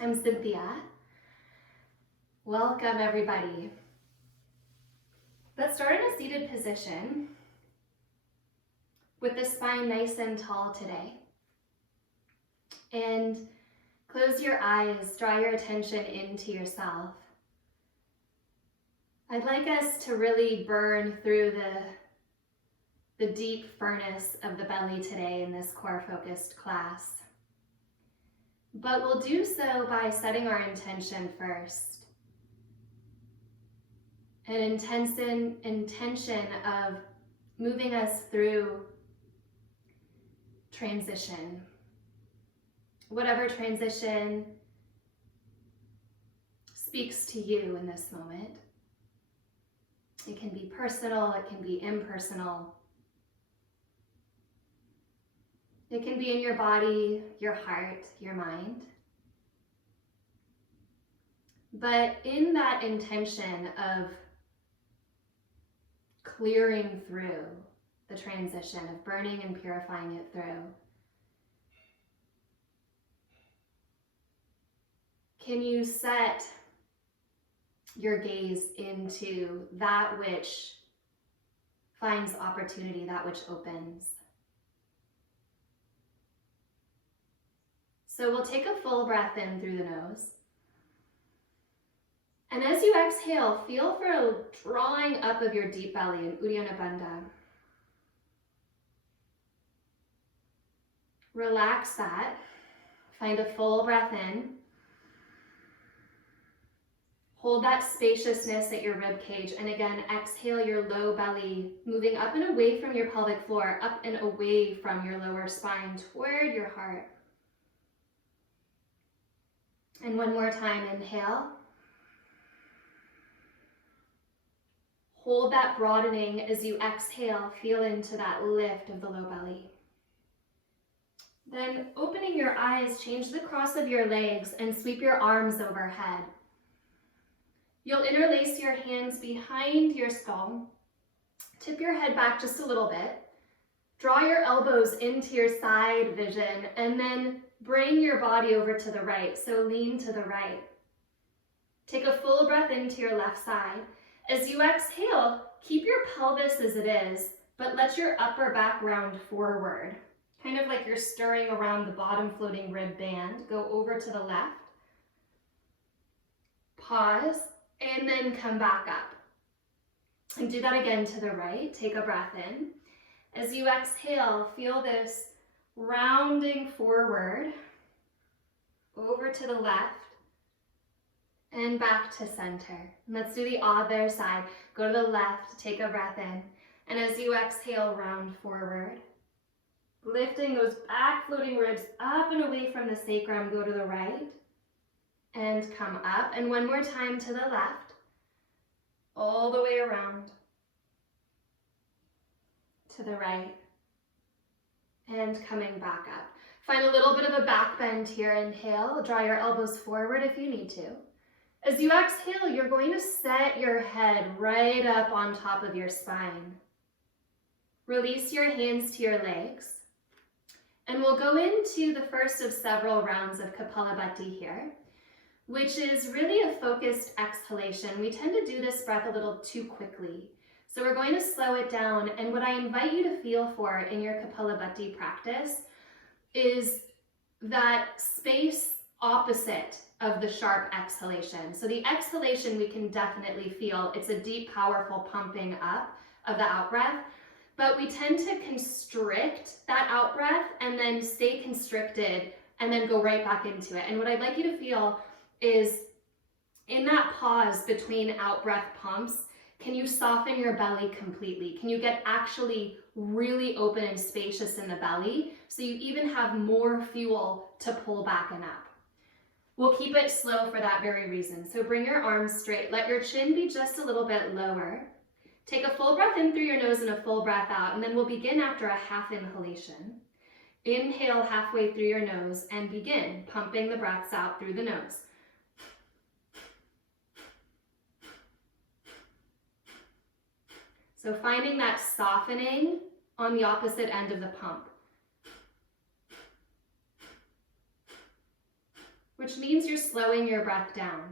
I'm Cynthia. Welcome, everybody. Let's start in a seated position with the spine nice and tall today. And close your eyes, draw your attention into yourself. I'd like us to really burn through the deep furnace of the belly today in this core-focused class. But we'll do so by setting our intention first. An intention of moving us through transition. Whatever transition speaks to you in this moment. It can be personal, it can be impersonal. It can be in your body, your heart, your mind. But in that intention of clearing through the transition, of burning and purifying it through, can you set your gaze into that which finds opportunity, that which opens? So we'll take a full breath in through the nose. And as you exhale, feel for a drawing up of your deep belly in Uddiyana Bandha. Relax that. Find a full breath in. Hold that spaciousness at your rib cage, and again, exhale your low belly, moving up and away from your pelvic floor, up and away from your lower spine, toward your heart. And one more time, inhale. Hold that broadening as you exhale, feel into that lift of the low belly. Then opening your eyes, change the cross of your legs and sweep your arms overhead. You'll interlace your hands behind your skull. Tip your head back just a little bit. Draw your elbows into your side vision and then bring your body over to the right, so lean to the right. Take a full breath into your left side. As you exhale, keep your pelvis as it is, but let your upper back round forward. Kind of like you're stirring around the bottom floating rib band. Go over to the left. Pause, and then come back up. And do that again to the right. Take a breath in. As you exhale, feel this rounding forward, over to the left, and back to center. And let's do the other side. Go to the left, take a breath in, and as you exhale, round forward. Lifting those back floating ribs up and away from the sacrum, go to the right, and come up. And one more time to the left, all the way around, to the right, and coming back up. Find a little bit of a back bend here. Inhale, draw your elbows forward if you need to. As you exhale, you're going to set your head right up on top of your spine. Release your hands to your legs. And we'll go into the first of several rounds of Kapalabhati here, which is really a focused exhalation. We tend to do this breath a little too quickly. So we're going to slow it down, and what I invite you to feel for in your Kapalabhati practice is that space opposite of the sharp exhalation. So the exhalation we can definitely feel. It's a deep, powerful pumping up of the out-breath, but we tend to constrict that out-breath and then stay constricted and then go right back into it. And what I'd like you to feel is in that pause between out-breath pumps, can you soften your belly completely? Can you get actually really open and spacious in the belly so you even have more fuel to pull back and up? We'll keep it slow for that very reason. So bring your arms straight. Let your chin be just a little bit lower. Take a full breath in through your nose and a full breath out, and then we'll begin after a half inhalation. Inhale halfway through your nose and begin pumping the breaths out through the nose. So finding that softening on the opposite end of the pump. We're which means you're slowing your breath down.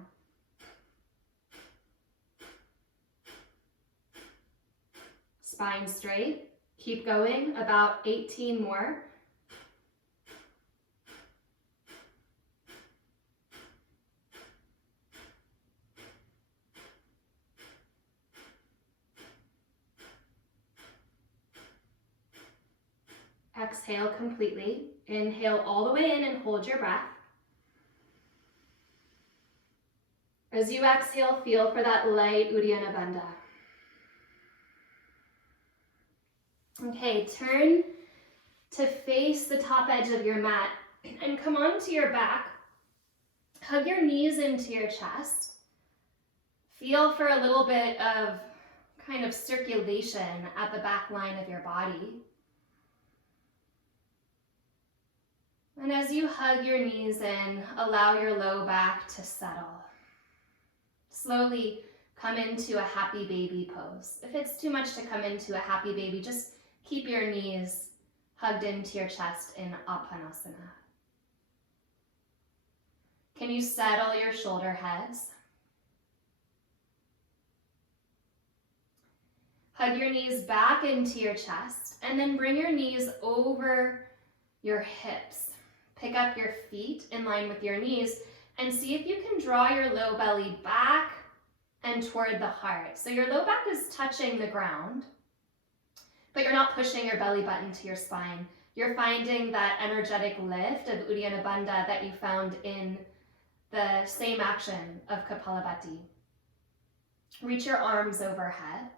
Spine straight. Keep going, about 18 more. Exhale completely. Inhale all the way in and hold your breath. As you exhale, feel for that light Uddiyana Bandha. Okay, turn to face the top edge of your mat and come onto your back. Hug your knees into your chest. Feel for a little bit of kind of circulation at the back line of your body. And as you hug your knees in, allow your low back to settle. Slowly come into a happy baby pose. If it's too much to come into a happy baby, just keep your knees hugged into your chest in Apanasana. Can you settle your shoulder heads? Hug your knees back into your chest and then bring your knees over your hips. Pick up your feet in line with your knees and see if you can draw your low belly back and toward the heart. So your low back is touching the ground, but you're not pushing your belly button to your spine. You're finding that energetic lift of Uddiyana Bandha that you found in the same action of Kapalabhati. Reach your arms overhead.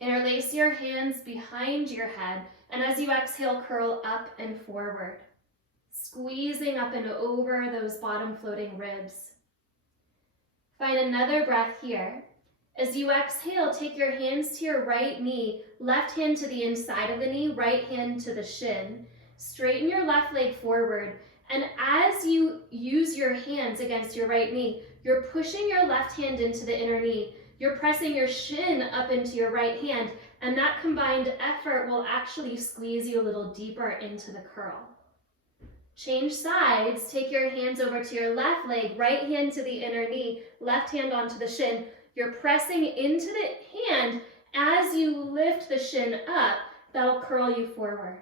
Interlace your hands behind your head, and as you exhale, curl up and forward, squeezing up and over those bottom floating ribs. Find another breath here. As you exhale, take your hands to your right knee, left hand to the inside of the knee, right hand to the shin. Straighten your left leg forward, and as you use your hands against your right knee, you're pushing your left hand into the inner knee. You're pressing your shin up into your right hand, and that combined effort will actually squeeze you a little deeper into the curl. Change sides, take your hands over to your left leg, right hand to the inner knee, left hand onto the shin. You're pressing into the hand as you lift the shin up, that'll curl you forward.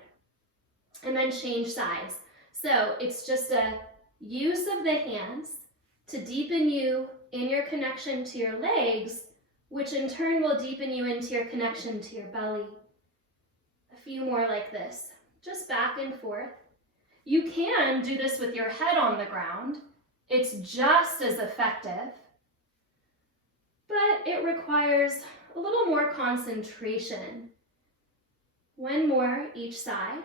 And then change sides. So it's just a use of the hands to deepen you in your connection to your legs, which in turn will deepen you into your connection to your belly. A few more like this, just back and forth. You can do this with your head on the ground. It's just as effective, but it requires a little more concentration. One more each side.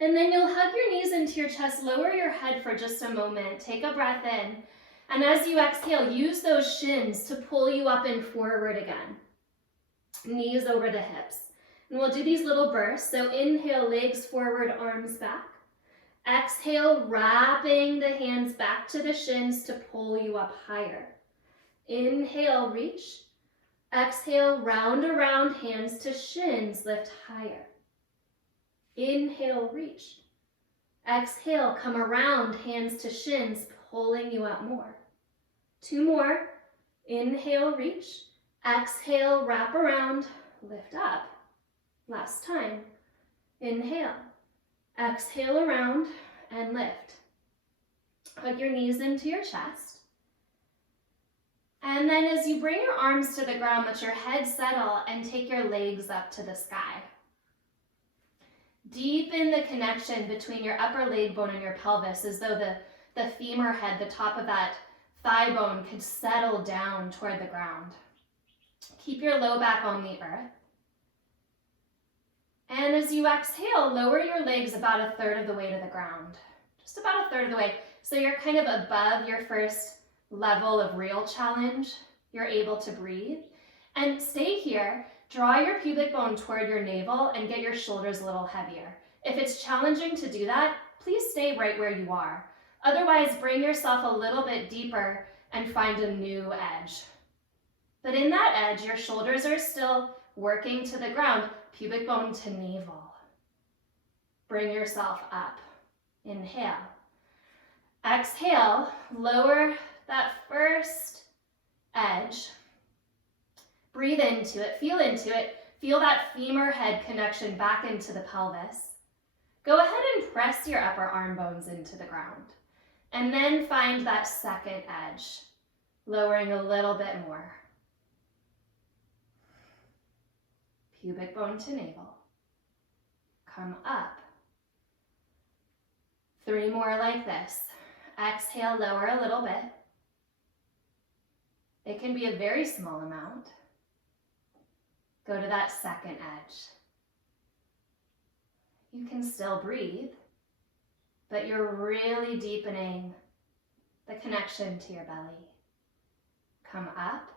And then you'll hug your knees into your chest, lower your head for just a moment, take a breath in, and as you exhale, use those shins to pull you up and forward again. Knees over the hips. And we'll do these little bursts. So inhale, legs forward, arms back. Exhale, wrapping the hands back to the shins to pull you up higher. Inhale, reach. Exhale, round around, hands to shins, lift higher. Inhale, reach. Exhale, come around, hands to shins, pulling you up more. Two more. Inhale, reach. Exhale, wrap around, lift up. Last time. Inhale. Exhale around and lift. Hug your knees into your chest. And then as you bring your arms to the ground, let your head settle and take your legs up to the sky. Deepen the connection between your upper leg bone and your pelvis as though the femur head, the top of that thigh bone, could settle down toward the ground. Keep your low back on the earth. And as you exhale, lower your legs about a third of the way to the ground. Just about a third of the way. So you're kind of above your first level of real challenge. You're able to breathe. And stay here. Draw your pubic bone toward your navel and get your shoulders a little heavier. If it's challenging to do that, please stay right where you are. Otherwise, bring yourself a little bit deeper and find a new edge. But in that edge, your shoulders are still working to the ground, pubic bone to navel. Bring yourself up. Inhale. Exhale, lower that first edge. Breathe into it, feel that femur head connection back into the pelvis. Go ahead and press your upper arm bones into the ground. And then find that second edge, lowering a little bit more. Pubic bone to navel. Come up. 3 more like this. Exhale, lower a little bit. It can be a very small amount. Go to that second edge. You can still breathe, but you're really deepening the connection to your belly. Come up.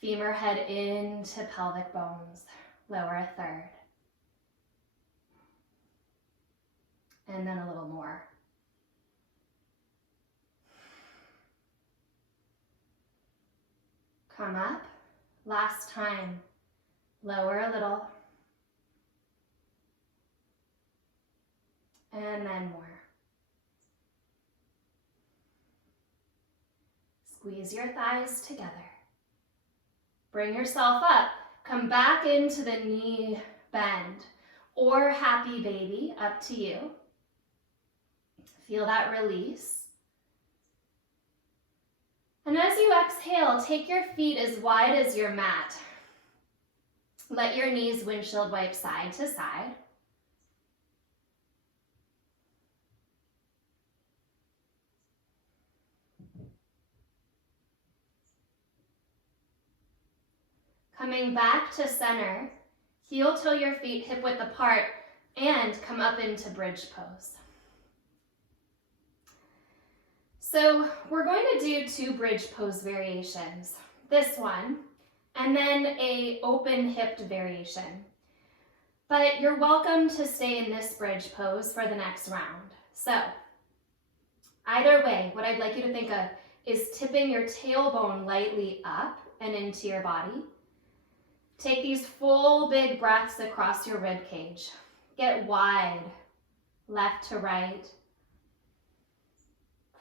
Femur head into pelvic bones. Lower a third. And then a little more. Come up. Last time. Lower a little. And then more. Squeeze your thighs together. Bring yourself up. Come back into the knee bend or happy baby, up to you. Feel that release. And as you exhale, take your feet as wide as your mat. Let your knees windshield wipe side to side. Coming back to center, heel toe your feet hip width apart and come up into bridge pose. So we're going to do 2 bridge pose variations. This one, and then a open hipped variation. But you're welcome to stay in this bridge pose for the next round. So either way, what I'd like you to think of is tipping your tailbone lightly up and into your body. Take these full big breaths across your rib cage. Get wide, left to right,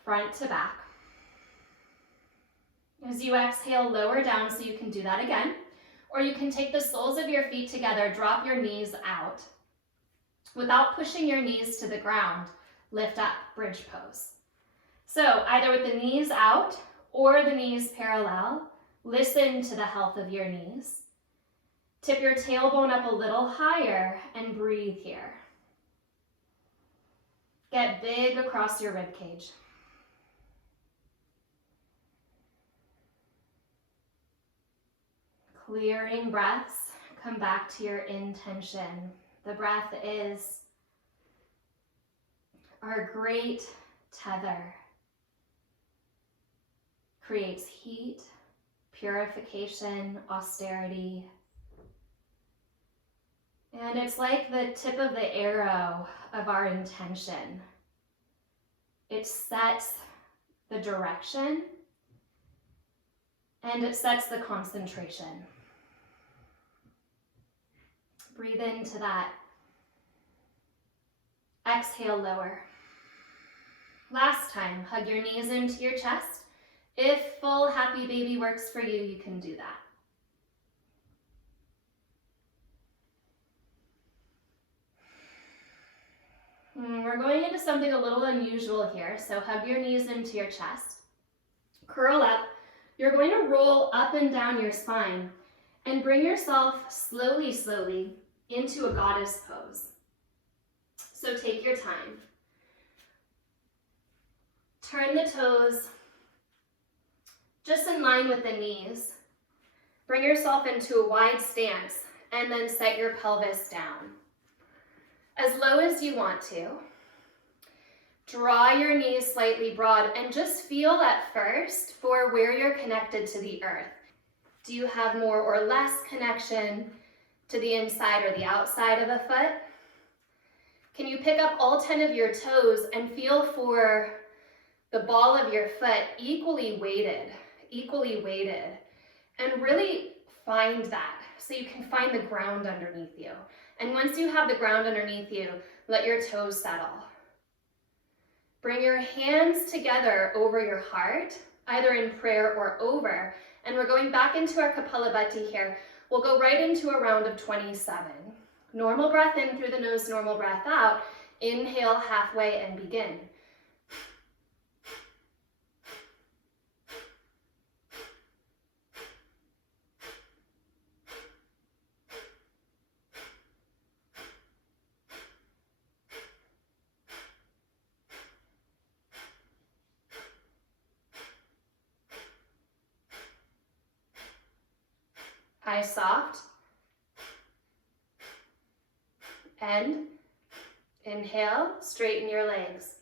front to back. As you exhale, lower down so you can do that again. Or you can take the soles of your feet together, drop your knees out. Without pushing your knees to the ground, lift up, bridge pose. So either with the knees out or the knees parallel, listen to the health of your knees. Tip your tailbone up a little higher and breathe here. Get big across your rib cage. Clearing breaths, come back to your intention. The breath is our great tether. Creates heat, purification, austerity. And it's like the tip of the arrow of our intention. It sets the direction and it sets the concentration. Breathe into that. Exhale, lower. Last time, hug your knees into your chest. If full happy baby works for you, you can do that. We're going into something a little unusual here, so hug your knees into your chest. Curl up. You're going to roll up and down your spine and bring yourself slowly, slowly into a goddess pose. So take your time. Turn the toes just in line with the knees. Bring yourself into a wide stance and then set your pelvis down. As low as you want to. Draw your knees slightly broad and just feel at first for where you're connected to the earth. Do you have more or less connection to the inside or the outside of a foot? Can you pick up all 10 of your toes and feel for the ball of your foot equally weighted, and really find that so you can find the ground underneath you. And once you have the ground underneath you, let your toes settle. Bring your hands together over your heart, either in prayer or over, and we're going back into our Kapalabhati here. We'll go right into a round of 27. Normal breath in through the nose, normal breath out. Inhale halfway and begin. Eyes soft. And inhale, straighten your legs.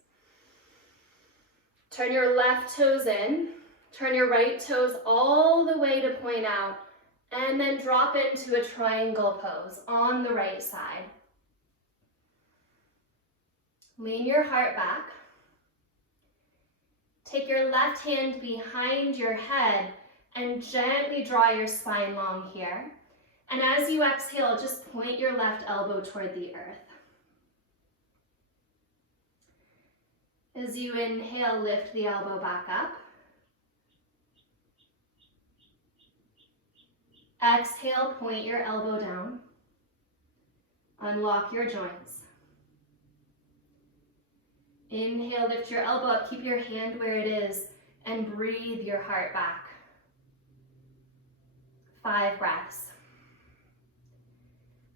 Turn your left toes in. Turn your right toes all the way to point out. And then drop into a triangle pose on the right side. Lean your heart back. Take your left hand behind your head and gently draw your spine long here. And as you exhale, just point your left elbow toward the earth. As you inhale, lift the elbow back up. Exhale, point your elbow down. Unlock your joints. Inhale, lift your elbow up, keep your hand where it is, and breathe your heart back. 5 breaths.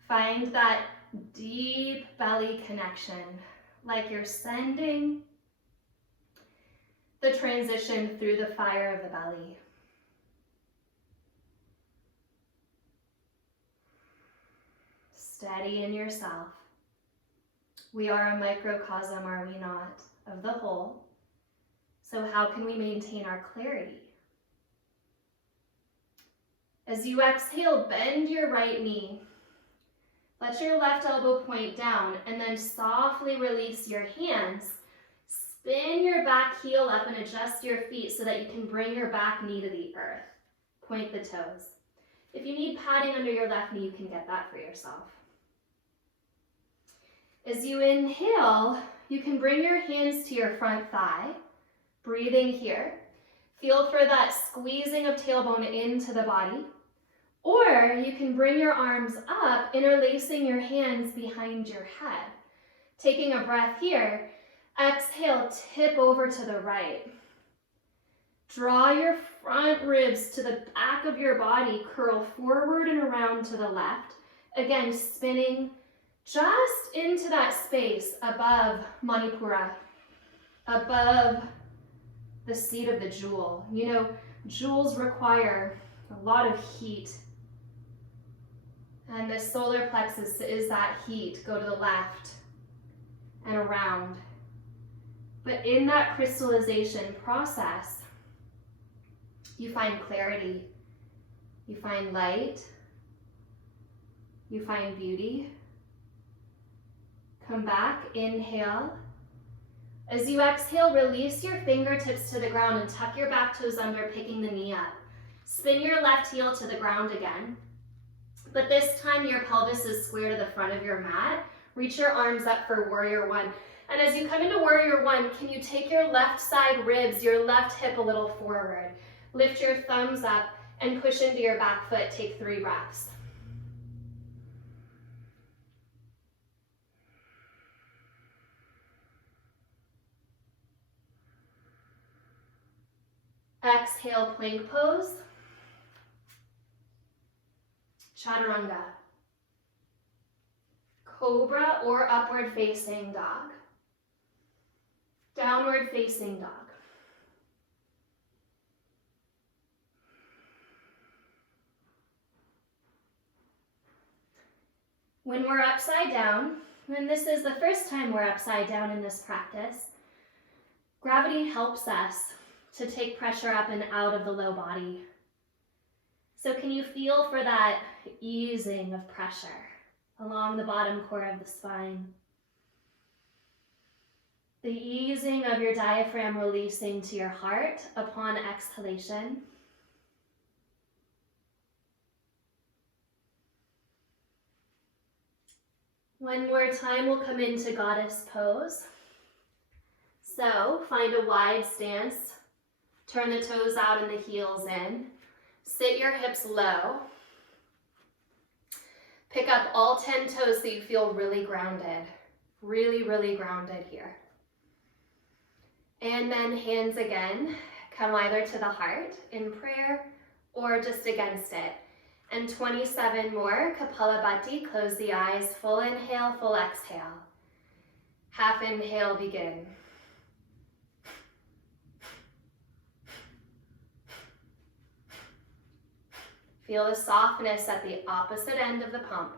Find that deep belly connection, like you're sending the transition through the fire of the belly. Steady in yourself. We are a microcosm, are we not, of the whole? So how can we maintain our clarity? As you exhale, bend your right knee. Let your left elbow point down and then softly release your hands. Spin your back heel up and adjust your feet so that you can bring your back knee to the earth. Point the toes. If you need padding under your left knee, you can get that for yourself. As you inhale, you can bring your hands to your front thigh, breathing here. Feel for that squeezing of tailbone into the body. Or you can bring your arms up, interlacing your hands behind your head. Taking a breath here, exhale, tip over to the right. Draw your front ribs to the back of your body, curl forward and around to the left. Again, spinning just into that space above Manipura, above the seat of the jewel. You know, jewels require a lot of heat. And the solar plexus is that heat. Go to the left and around. But in that crystallization process, you find clarity, you find light, you find beauty. Come back, inhale. As you exhale, release your fingertips to the ground and tuck your back toes under, picking the knee up. Spin your left heel to the ground again. But this time your pelvis is square to the front of your mat. Reach your arms up for warrior one. And as you come into warrior one, can you take your left side ribs, your left hip a little forward? Lift your thumbs up and push into your back foot. Take 3 breaths. Exhale, plank pose. Chaturanga. Cobra or upward facing dog. Downward facing dog. When we're upside down, and this is the first time we're upside down in this practice, gravity helps us to take pressure up and out of the low body. So can you feel for that easing of pressure along the bottom core of the spine? The easing of your diaphragm releasing to your heart upon exhalation. One more time, we'll come into goddess pose. So find a wide stance. Turn the toes out and the heels in. Sit your hips low. Pick up all 10 toes so you feel really grounded. Really, really grounded here. And then hands again. Come either to the heart in prayer or just against it. And 27 more. Kapalabhati, close the eyes. Full inhale, full exhale. Half inhale, begin. Feel the softness at the opposite end of the pump.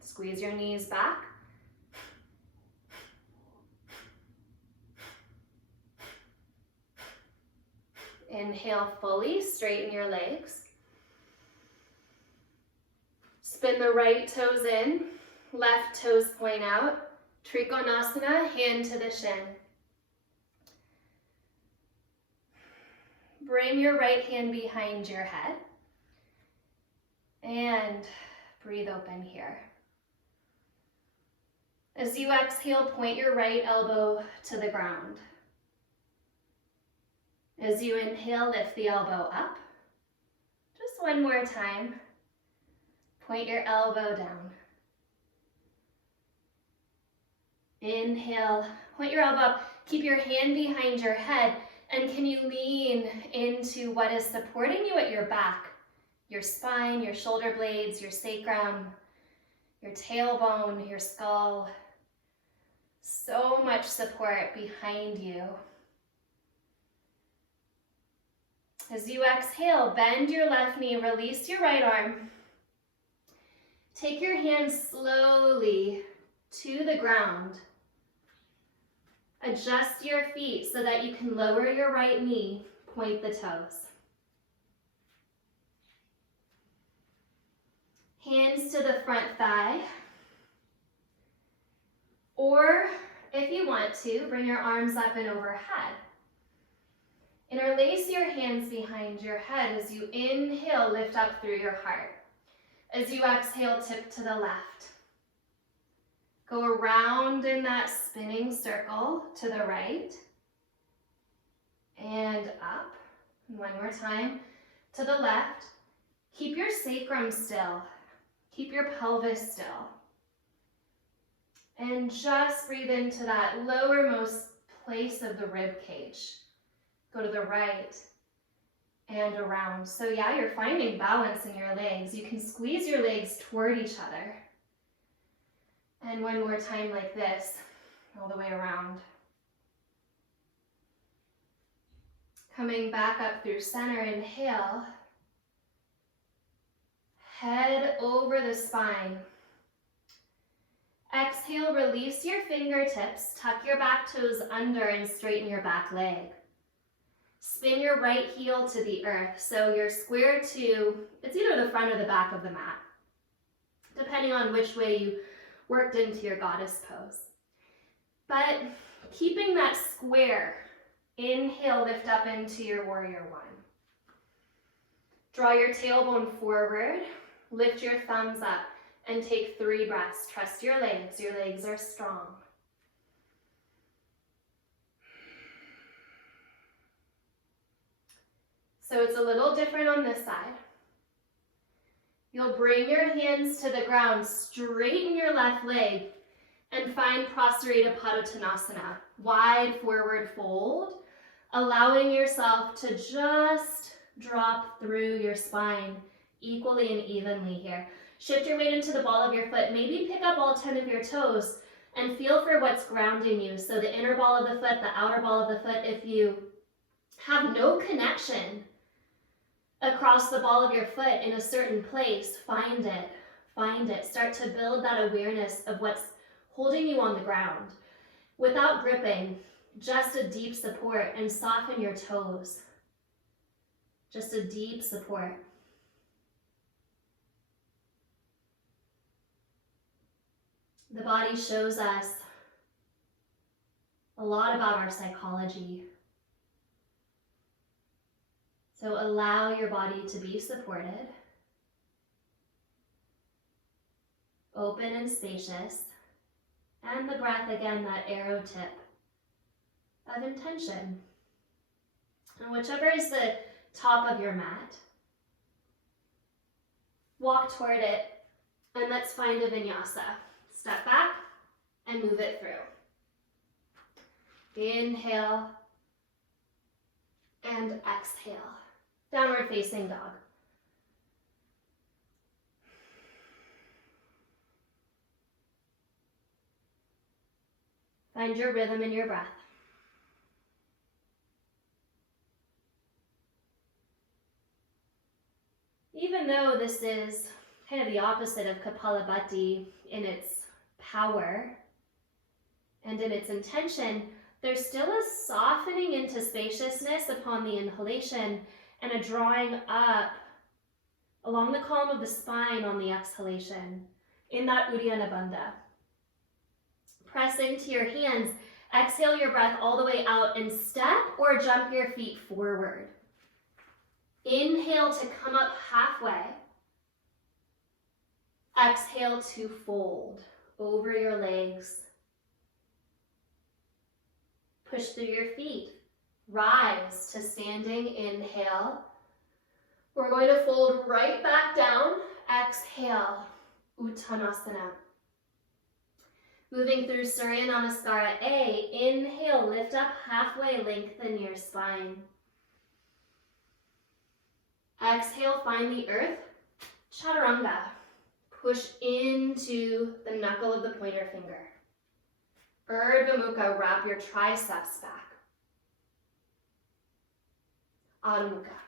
Squeeze your knees back. Inhale fully, straighten your legs. Spin the right toes in, left toes point out. Trikonasana, hand to the shin. Bring your right hand behind your head. And breathe open here. As you exhale, point your right elbow to the ground. As you inhale, lift the elbow up. Just one more time. Point your elbow down. Inhale, point your elbow up. Keep your hand behind your head. And can you lean into what is supporting you at your back? Your spine, your shoulder blades, your sacrum, your tailbone, your skull. So much support behind you. As you exhale, bend your left knee, release your right arm. Take your hands slowly to the ground. Adjust your feet so that you can lower your right knee, point the toes. Hands to the front thigh. Or if you want to, bring your arms up and overhead. Interlace your hands behind your head as you inhale, lift up through your heart. As you exhale, tip to the left. Go around in that spinning circle to the right. And up. And one more time. To the left. Keep your sacrum still. Keep your pelvis still. And just breathe into that lowermost place of the rib cage. Go to the right and around. So yeah, you're finding balance in your legs. You can squeeze your legs toward each other. And one more time like this, all the way around. Coming back up through center, inhale. Head over the spine. Exhale, release your fingertips, tuck your back toes under and straighten your back leg. Spin your right heel to the earth. So you're square to, it's either the front or the back of the mat, depending on which way you worked into your goddess pose. But keeping that square, inhale, lift up into your warrior one. Draw your tailbone forward, lift your thumbs up, and take 3 breaths. Trust your legs are strong. So it's a little different on this side. You'll bring your hands to the ground, straighten your left leg, and find Prasarita Padottanasana. Wide forward fold, allowing yourself to just drop through your spine equally and evenly here. Shift your weight into the ball of your foot. Maybe pick up all 10 of your toes and feel for what's grounding you. So the inner ball of the foot, the outer ball of the foot. If you have no connection across the ball of your foot in a certain place, find it. Find it. Start to build that awareness of what's holding you on the ground. Without gripping, just a deep support, and soften your toes. Just a deep support. The body shows us a lot about our psychology. So allow your body to be supported. open and spacious. And the breath, again, that arrow tip of intention. And whichever is the top of your mat, walk toward it, and let's find a vinyasa. Step back and move it through. Inhale and exhale. Downward facing dog. Find your rhythm in your breath. Even though this is kind of the opposite of Kapalabhati in its power and in its intention, there's still a softening into spaciousness upon the inhalation and a drawing up along the column of the spine on the exhalation in that Uddiyana Bandha. Press into your hands, exhale your breath all the way out and step or jump your feet forward. Inhale to come up halfway. Exhale to fold over your legs. Push through your feet. Rise to standing. Inhale. We're going to fold right back down. Exhale. Uttanasana. Moving through Surya Namaskara A. Inhale, lift up halfway, lengthen your spine. Exhale, find the earth. Chaturanga. Push into the knuckle of the pointer finger. Urdhva Mukha, wrap your triceps back. Adho Mukha.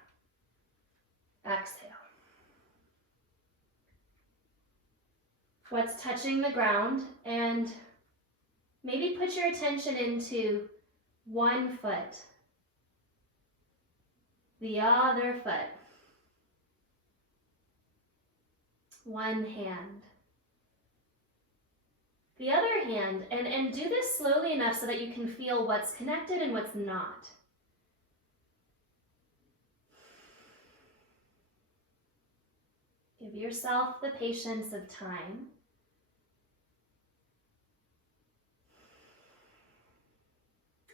Exhale. What's touching the ground, and maybe put your attention into one foot, the other foot, one hand, the other hand, and do this slowly enough so that you can feel what's connected and what's not. Give yourself the patience of time.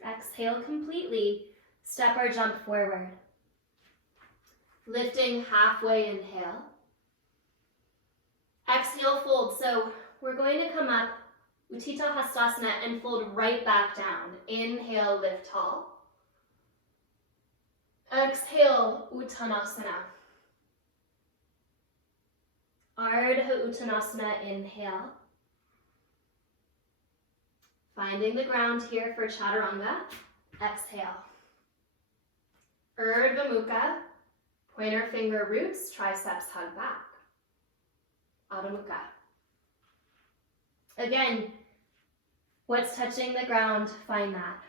Exhale completely, step or jump forward. Lifting halfway, inhale. Exhale, fold. So we're going to come up, Utthita Hastasana, and fold right back down. Inhale, lift tall. Exhale, Uttanasana. Ardha Uttanasana, inhale. Finding the ground here for Chaturanga. Exhale. Urdhva Mukha, pointer finger roots, triceps hug back. Adho Mukha. Again, what's touching the ground, find that.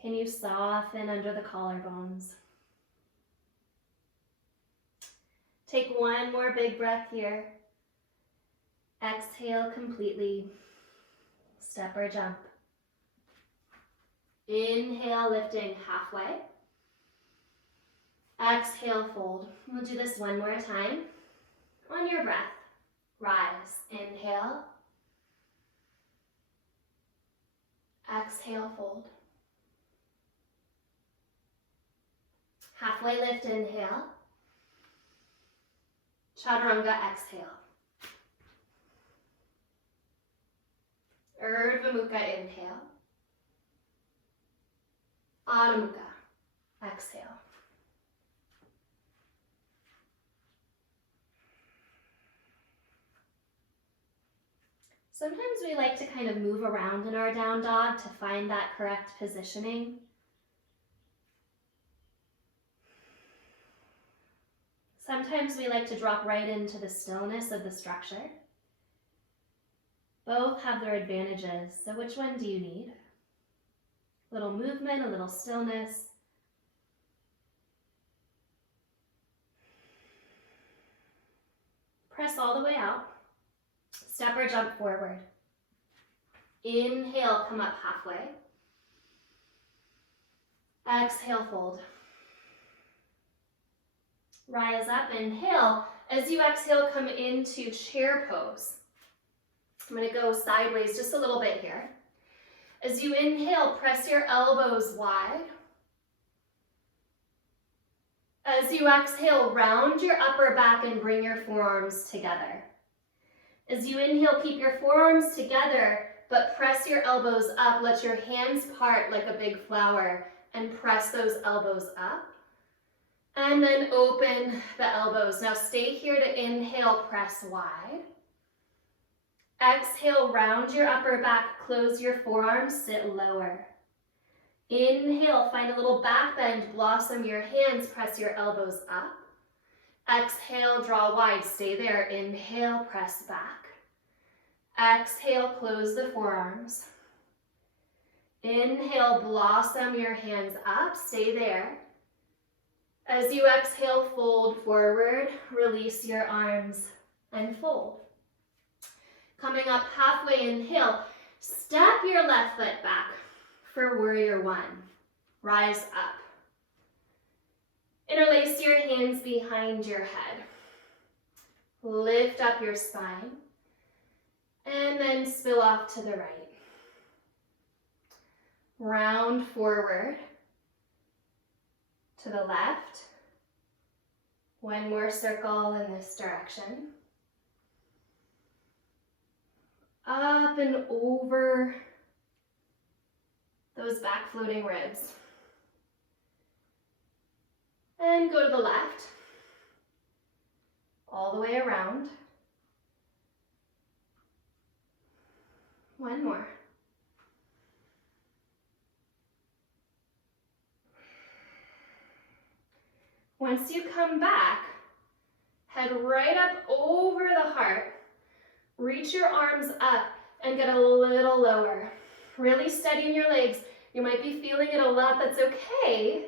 Can you soften under the collarbones? Take one more big breath here. Exhale completely. Step or jump. Inhale, lifting halfway. Exhale, fold. We'll do this one more time. On your breath, rise. Inhale. Exhale, fold. Halfway lift, inhale. Chaturanga, exhale. Urdhva Mukha, inhale. Adho Mukha, exhale. Sometimes we like to kind of move around in our down dog to find that correct positioning. Sometimes we like to drop right into the stillness of the structure. Both have their advantages, so which one do you need? A little movement, a little stillness. Press all the way out. Step or jump forward. Inhale, come up halfway. Exhale, fold. Rise up, inhale. As you exhale, come into chair pose. I'm going to go sideways just a little bit here. As you inhale, press your elbows wide. As you exhale, round your upper back and bring your forearms together. As you inhale, keep your forearms together, but press your elbows up. Let your hands part like a big flower and press those elbows up. And then open the elbows. Now stay here to inhale, press wide. Exhale, round your upper back, close your forearms, sit lower. Inhale, find a little back bend, blossom your hands, press your elbows up. Exhale, draw wide, stay there. Inhale, press back. Exhale, close the forearms. Inhale, blossom your hands up, stay there. As you exhale, fold forward, release your arms and fold. Coming up halfway, inhale, step your left foot back for warrior one. Rise up. Interlace your hands behind your head. Lift up your spine. And then spill off to the right. Round forward to the left. One more circle in this direction. Up and over those back floating ribs. And go to the left. All the way around. One more. Once you come back, head right up over the heart. Reach your arms up and get a little lower. Really steady in your legs. You might be feeling it a lot, that's okay.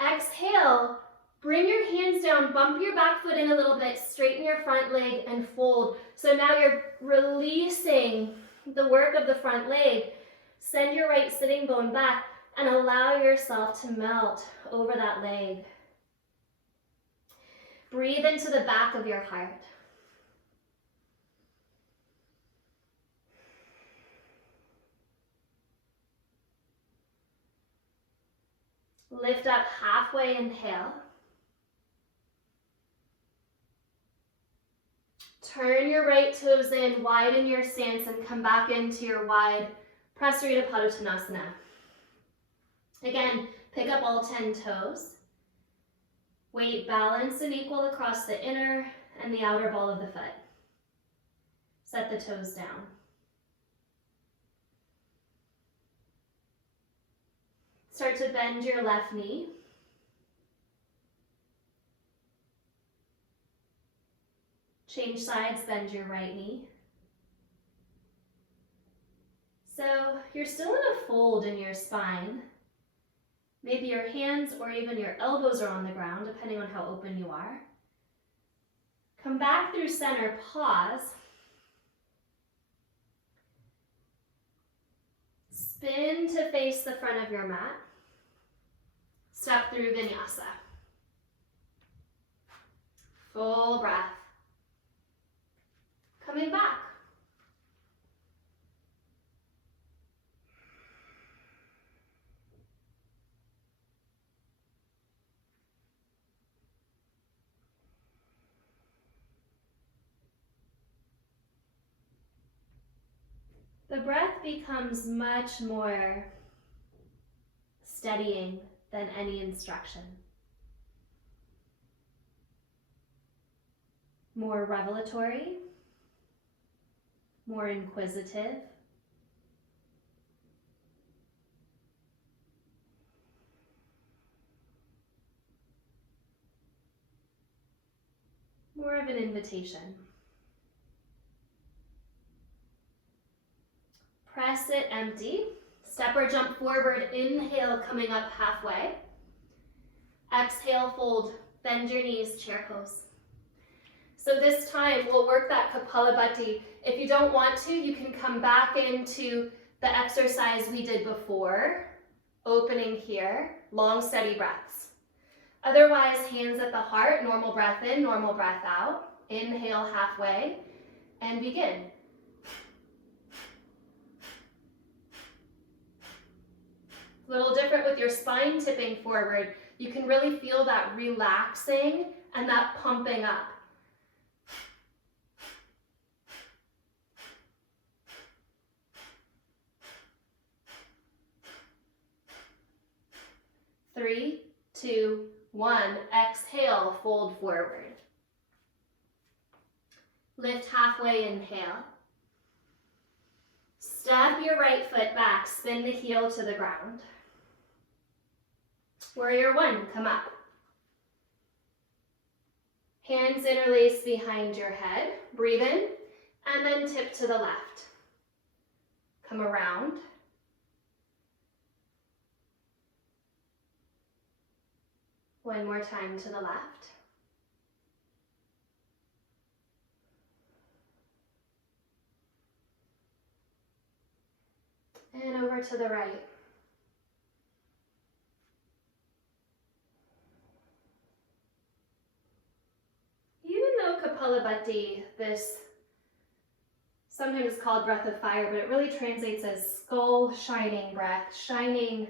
Exhale, bring your hands down, bump your back foot in a little bit, straighten your front leg and fold. So now you're releasing the work of the front leg. Send your right sitting bone back and allow yourself to melt over that leg. Breathe into the back of your heart. Lift up halfway, inhale. Turn your right toes in, widen your stance, and come back into your wide Prasarita Padottanasana. Again, pick up all 10 toes. Weight balanced and equal across the inner and the outer ball of the foot. Set the toes down. Start to bend your left knee. Change sides, bend your right knee. So you're still in a fold in your spine. Maybe your hands or even your elbows are on the ground, depending on how open you are. Come back through center, pause. Spin to face the front of your mat. Step through vinyasa. Full breath. Coming back. The breath becomes much more steadying than any instruction. More revelatory, more inquisitive. More of an invitation. Press it empty. Step or jump forward. Inhale, coming up halfway. Exhale, fold. Bend your knees, chair pose. So this time we'll work that Kapalabhati. If you don't want to, you can come back into the exercise we did before, opening here, long steady breaths. Otherwise, hands at the heart, normal breath in, normal breath out. Inhale halfway and begin. A little different with your spine tipping forward. You can really feel that relaxing and that pumping up. Three, two, one. Exhale, fold forward. Lift halfway, inhale. Step your right foot back, spin the heel to the ground. Warrior one, come up. Hands interlace behind your head, breathe in, and then tip to the left. Come around. One more time to the left. And over to the right. Even though Kapalabhati, this sometimes called breath of fire, but it really translates as skull shining breath, shining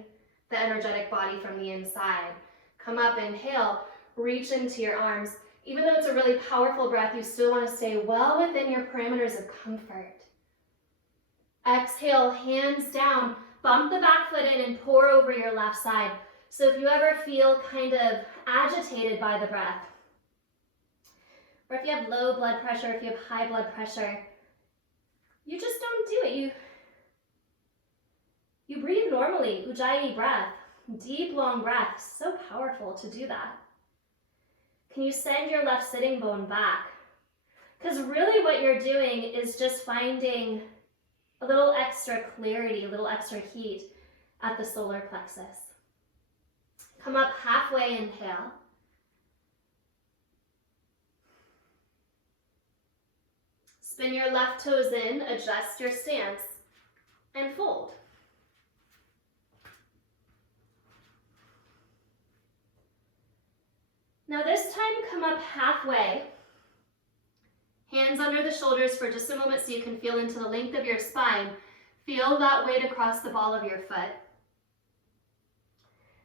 the energetic body from the inside. Come up, inhale, reach into your arms. Even though it's a really powerful breath, you still want to stay well within your parameters of comfort. Exhale, hands down, bump the back foot in and pour over your left side. So if you ever feel kind of agitated by the breath, or if you have low blood pressure, if you have high blood pressure, you just don't do it. You breathe normally, Ujjayi breath, deep, long breath, so powerful to do that. Can you send your left sitting bone back? Because really what you're doing is just finding a little extra clarity, a little extra heat at the solar plexus. Come up halfway, inhale. Spin your left toes in, adjust your stance, and fold. Now this time, come up halfway. Hands under the shoulders for just a moment so you can feel into the length of your spine. Feel that weight across the ball of your foot.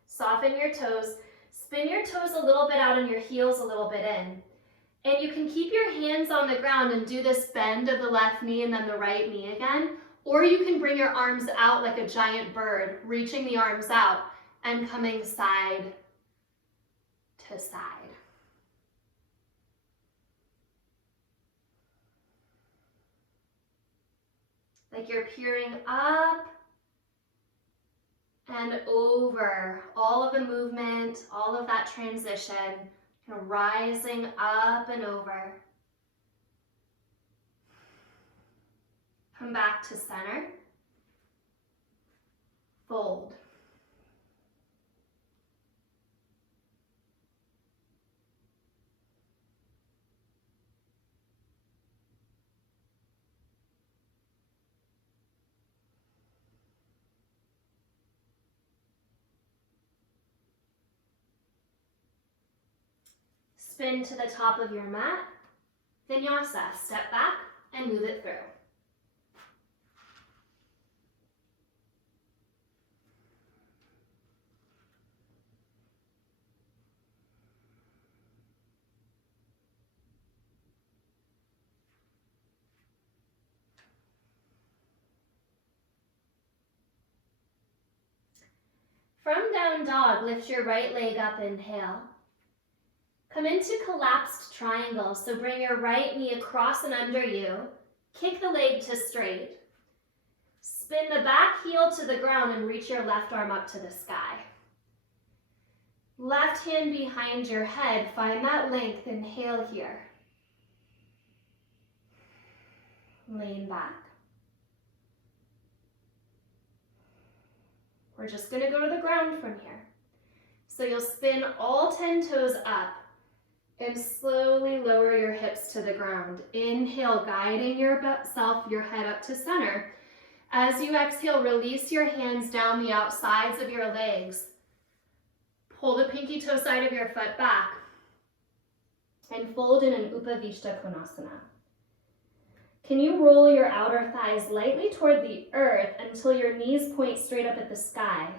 Soften your toes. Spin your toes a little bit out and your heels a little bit in. And you can keep your hands on the ground and do this bend of the left knee and then the right knee again. Or you can bring your arms out like a giant bird, reaching the arms out and coming side to side. Like you're peering up and over all of the movement, all of that transition, kind of rising up and over. Come back to center. Fold. Spin to the top of your mat, vinyasa, step back and move it through. From down dog, lift your right leg up, inhale. Come into collapsed triangle, so bring your right knee across and under you. Kick the leg to straight. Spin the back heel to the ground and reach your left arm up to the sky. Left hand behind your head, find that length, inhale here. Lean back. We're just gonna go to the ground from here. So you'll spin all 10 toes up. And slowly lower your hips to the ground. Inhale, guiding yourself, your head up to center. As you exhale, release your hands down the outsides of your legs. Pull the pinky toe side of your foot back and fold in an Upavishta Konasana. Can you roll your outer thighs lightly toward the earth until your knees point straight up at the sky?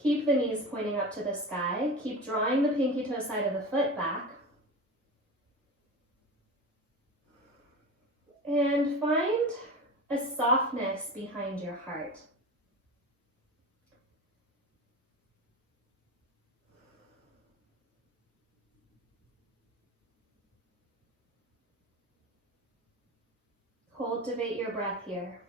Keep the knees pointing up to the sky. Keep drawing the pinky toe side of the foot back. And find a softness behind your heart. Cultivate your breath here.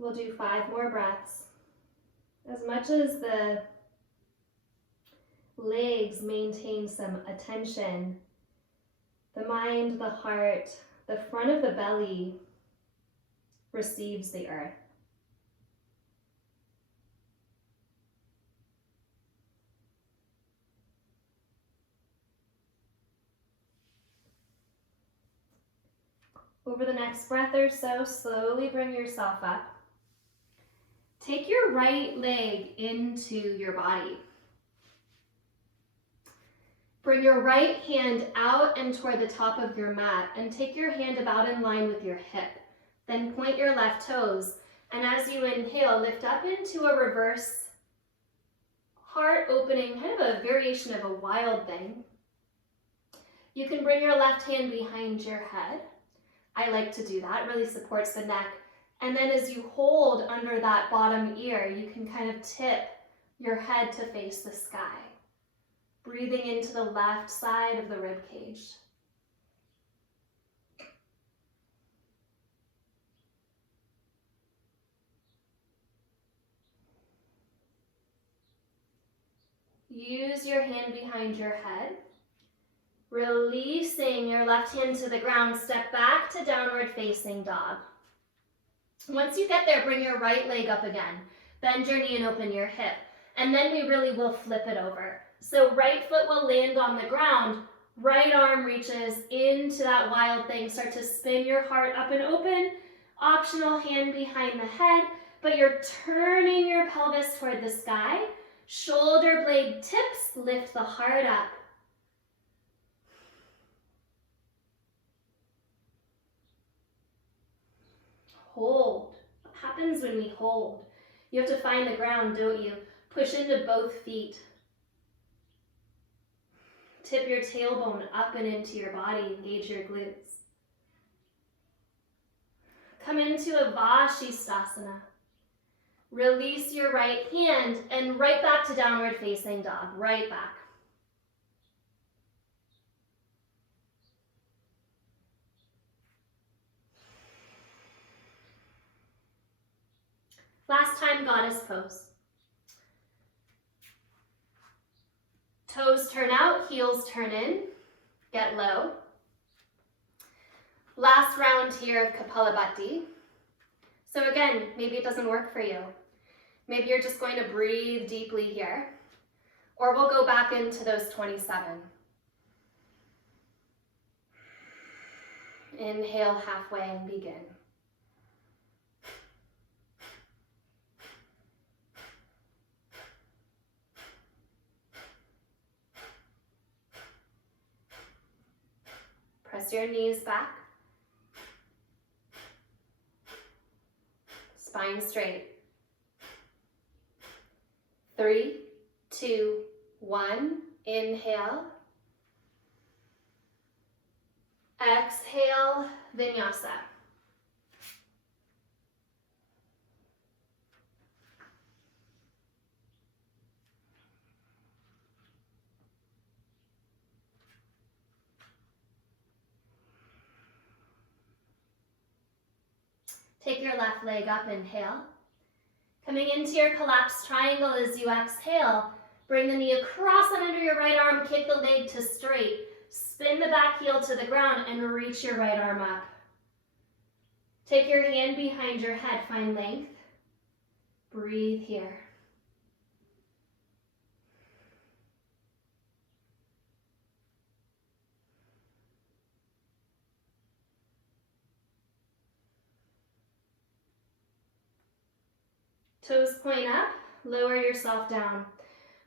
We'll do 5 more breaths. As much as the legs maintain some attention, the mind, the heart, the front of the belly receives the earth. Over the next breath or so, slowly bring yourself up. Take your right leg into your body. Bring your right hand out and toward the top of your mat and take your hand about in line with your hip. Then point your left toes. And as you inhale, lift up into a reverse heart opening, kind of a variation of a wild thing. You can bring your left hand behind your head. I like to do that, it really supports the neck. And then as you hold under that bottom ear, you can kind of tip your head to face the sky. Breathing into the left side of the rib cage. Use your hand behind your head. Releasing your left hand to the ground, step back to downward facing dog. Once you get there, bring your right leg up again. Bend your knee and open your hip. And then we really will flip it over. So right foot will land on the ground, right arm reaches into that wild thing. Start to spin your heart up and open. Optional hand behind the head, but you're turning your pelvis toward the sky. Shoulder blade tips, lift the heart up. Hold. What happens when we hold? You have to find the ground, don't you? Push into both feet. Tip your tailbone up and into your body, engage your glutes. Come into a Vashisthasana. Release your right hand and right back to downward facing dog, right back. Last time, goddess pose. Toes turn out, heels turn in, get low. Last round here of Kapalabhati. So again, maybe it doesn't work for you. Maybe you're just going to breathe deeply here, or we'll go back into those 27. Inhale halfway and begin. Press your knees back. Spine straight. 3, 2, 1. Inhale. Exhale, vinyasa. Take your left leg up, inhale. Coming into your collapsed triangle as you exhale, bring the knee across and under your right arm, kick the leg to straight, spin the back heel to the ground and reach your right arm up. Take your hand behind your head, find length. Breathe here. Toes point up, lower yourself down.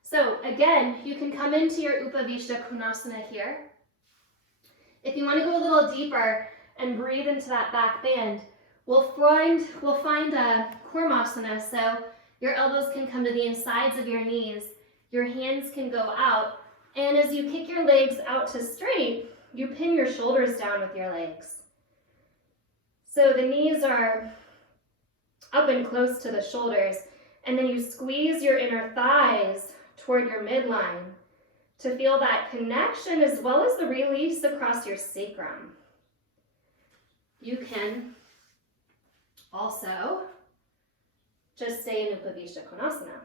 So again, you can come into your Upavishta Konasana here. If you want to go a little deeper and breathe into that back bend, we'll find a Kurmasana, so your elbows can come to the insides of your knees, your hands can go out, and as you kick your legs out to straight, you pin your shoulders down with your legs. So the knees are up and close to the shoulders, and then you squeeze your inner thighs toward your midline to feel that connection as well as the release across your sacrum. You can also just stay in Upavishta Konasana.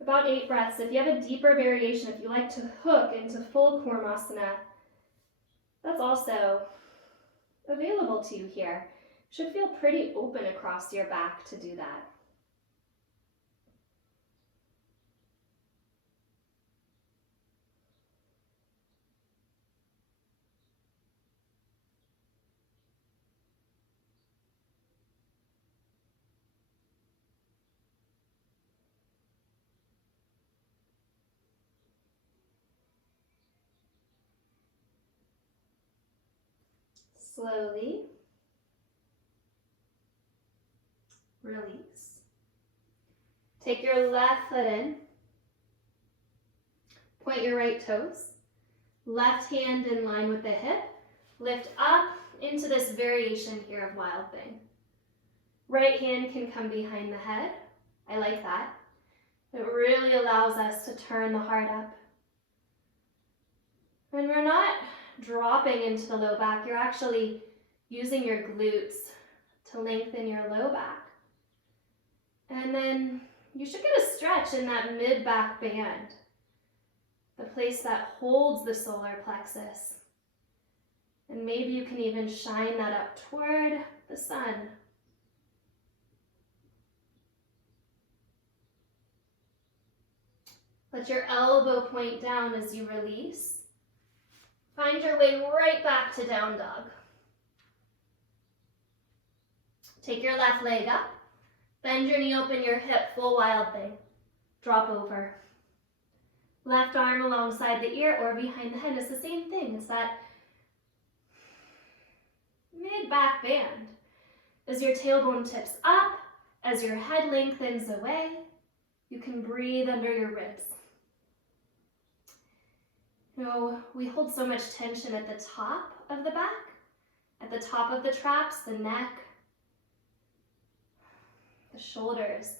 About 8 breaths. If you have a deeper variation, if you like to hook into full Kurmasana, that's also available to you here. Should feel pretty open across your back to do that. Slowly release. Take your left foot in. Point your right toes. Left hand in line with the hip. Lift up into this variation here of Wild Thing. Right hand can come behind the head. I like that. It really allows us to turn the heart up. And we're not dropping into the low back. You're actually using your glutes to lengthen your low back. And then you should get a stretch in that mid-back band, the place that holds the solar plexus. And maybe you can even shine that up toward the sun. Let your elbow point down as you release. Find your way right back to down dog. Take your left leg up. Bend your knee, open your hip, full Wild Thing. Drop over. Left arm alongside the ear or behind the head. It's the same thing. It's that mid-back band. As your tailbone tips up, as your head lengthens away, you can breathe under your ribs. You know, we hold so much tension at the top of the back, at the top of the traps, the neck, the shoulders.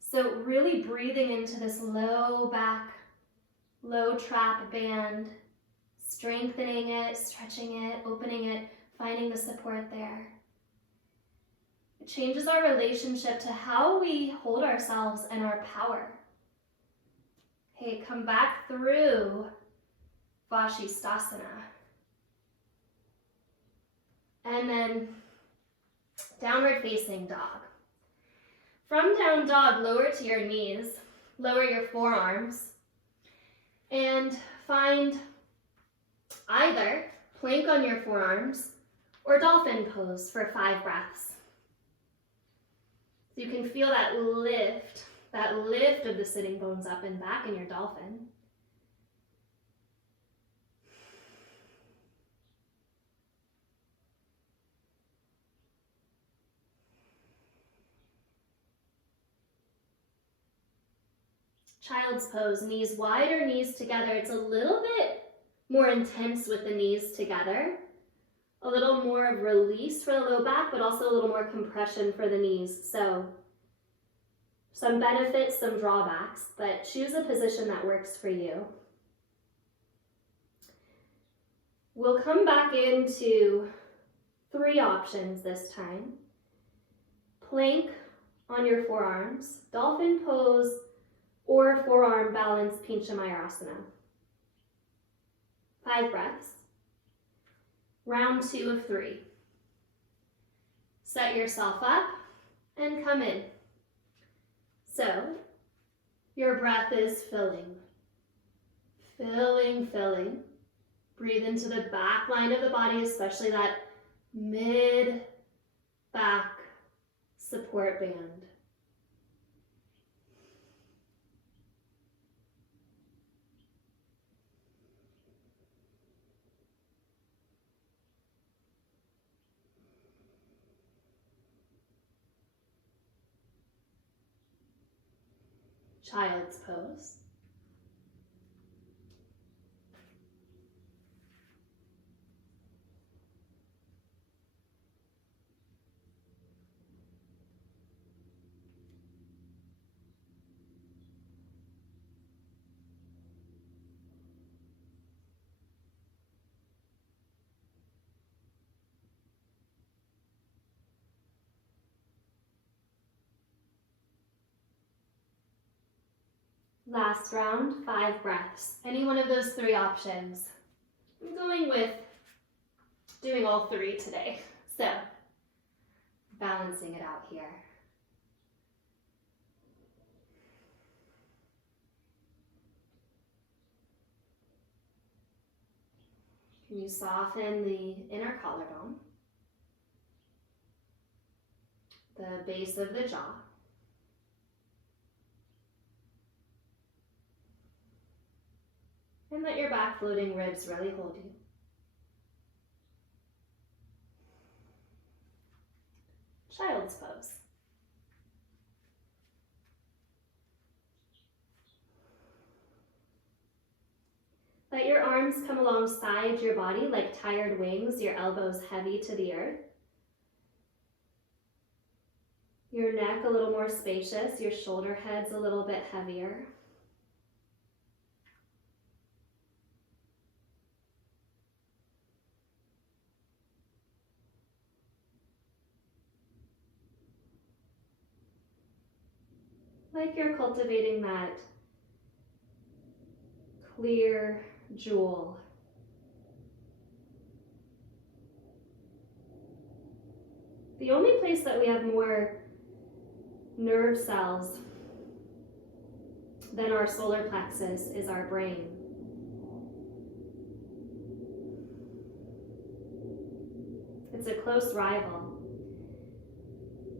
So really breathing into this low back, low trap band, strengthening it, stretching it, opening it, finding the support there. It changes our relationship to how we hold ourselves and our power. Okay, come back through Vashisthasana. And then downward facing dog. From down dog, lower to your knees, lower your forearms, and find either plank on your forearms or dolphin pose for 5 breaths. So you can feel that lift of the sitting bones up and back in your dolphin. Child's pose, knees wider, knees together. It's a little bit more intense with the knees together. A little more of release for the low back, but also a little more compression for the knees. So some benefits, some drawbacks, but choose a position that works for you. We'll come back into 3 options this time. plank on your forearms, dolphin pose, or forearm balance Pincha Mayurasana. 5 breaths. Round 2 of 3. Set yourself up and come in. So, your breath is filling. Filling, filling. Breathe into the back line of the body, especially that mid-back support band. Child's pose. Last round, 5 breaths. Any one of those 3 options. I'm going with doing all 3 today. So, balancing it out here. Can you soften the inner collarbone, the base of the jaw, and let your back floating ribs really hold you. Child's pose. Let your arms come alongside your body like tired wings, your elbows heavy to the earth. Your neck a little more spacious, your shoulder heads a little bit heavier. Like you're cultivating that clear jewel. The only place that we have more nerve cells than our solar plexus is our brain. It's a close rival.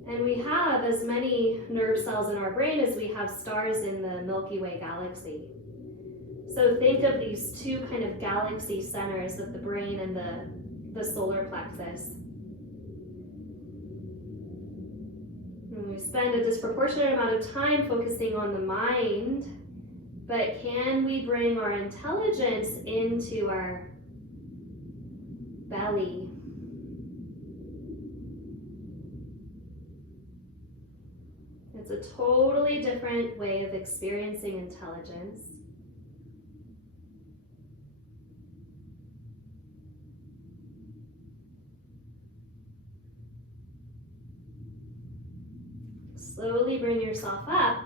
And we have as many nerve cells in our brain as we have stars in the Milky Way galaxy. So think of these 2 kind of galaxy centers of the brain and the solar plexus. And we spend a disproportionate amount of time focusing on the mind, but can we bring our intelligence into our belly? It's a totally different way of experiencing intelligence. Slowly bring yourself up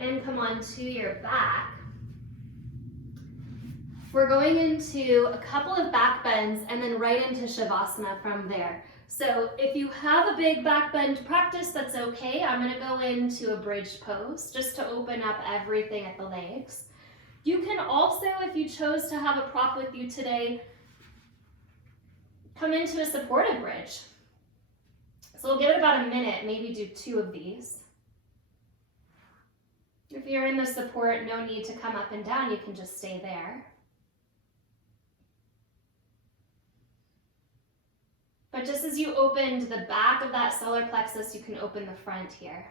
and come onto your back. We're going into a couple of back bends and then right into Shavasana from there. So if you have a big back bend practice, that's okay. I'm going to go into a bridge pose just to open up everything at the legs. You can also, if you chose to have a prop with you today, come into a supported bridge. So we'll give it about a minute, maybe do 2 of these. If you're in the support, no need to come up and down, you can just stay there. But just as you opened the back of that solar plexus, you can open the front here.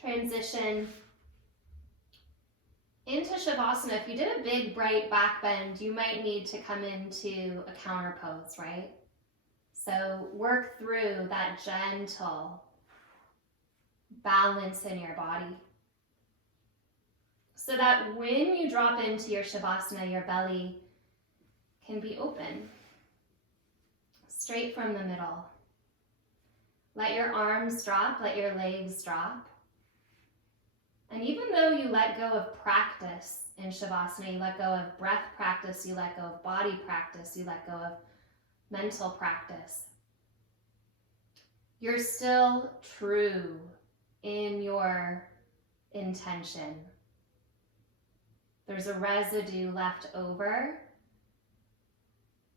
transition into Shavasana. If you did a big, bright back bend, you might need to come into a counter pose, right? So work through that gentle balance in your body so that when you drop into your Shavasana, your belly can be open, straight from the middle. Let your arms drop, let your legs drop. And even though you let go of practice in Shavasana, you let go of breath practice, you let go of body practice, you let go of mental practice, you're still true in your intention. There's a residue left over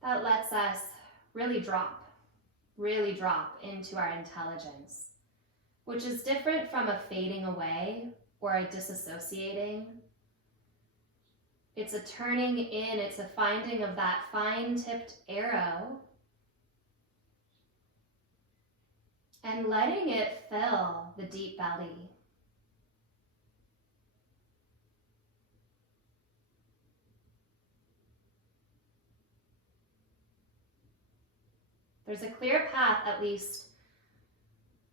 that lets us really drop into our intelligence, which is different from a fading away or a disassociating. It's a turning in, it's a finding of that fine-tipped arrow and letting it fill the deep belly. There's a clear path, at least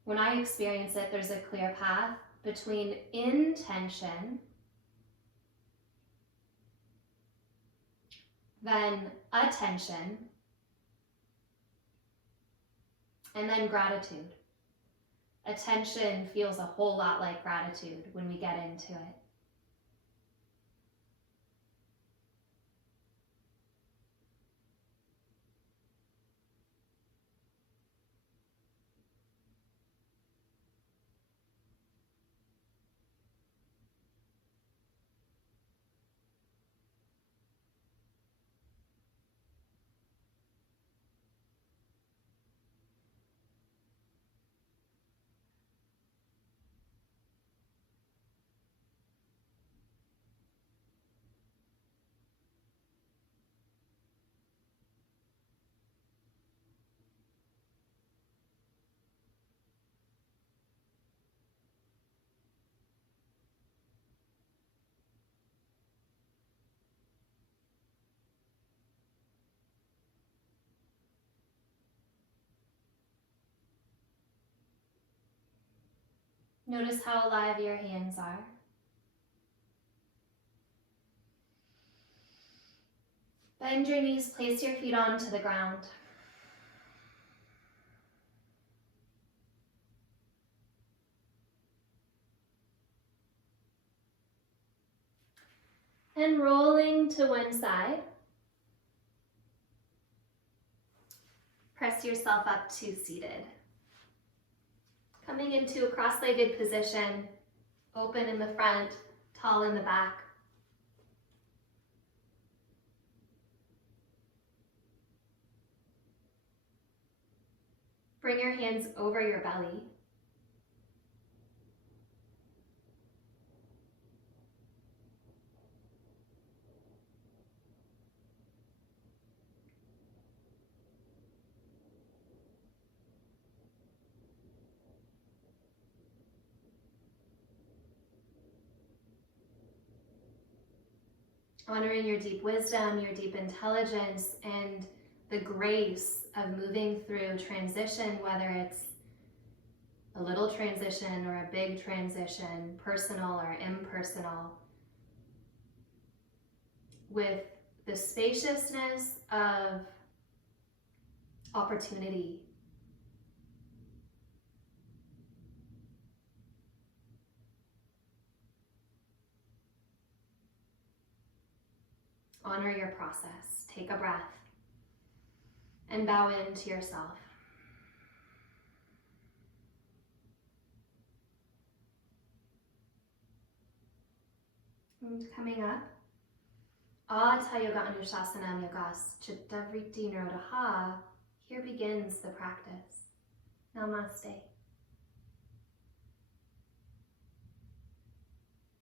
when I experience it, there's a clear path between intention, then attention, and then gratitude. Attention feels a whole lot like gratitude when we get into it. Notice how alive your hands are. Bend your knees, place your feet onto the ground. And rolling to one side, press yourself up to seated. Coming into a cross-legged position, open in the front, tall in the back. Bring your hands over your belly. Honoring your deep wisdom, your deep intelligence, and the grace of moving through transition, whether it's a little transition or a big transition, personal or impersonal, with the spaciousness of opportunity. Honor your process. Take a breath and bow into yourself. And coming up, Ata Yoga Anushasana Yogas Chitta Vritti Nirodha. Here begins the practice. Namaste.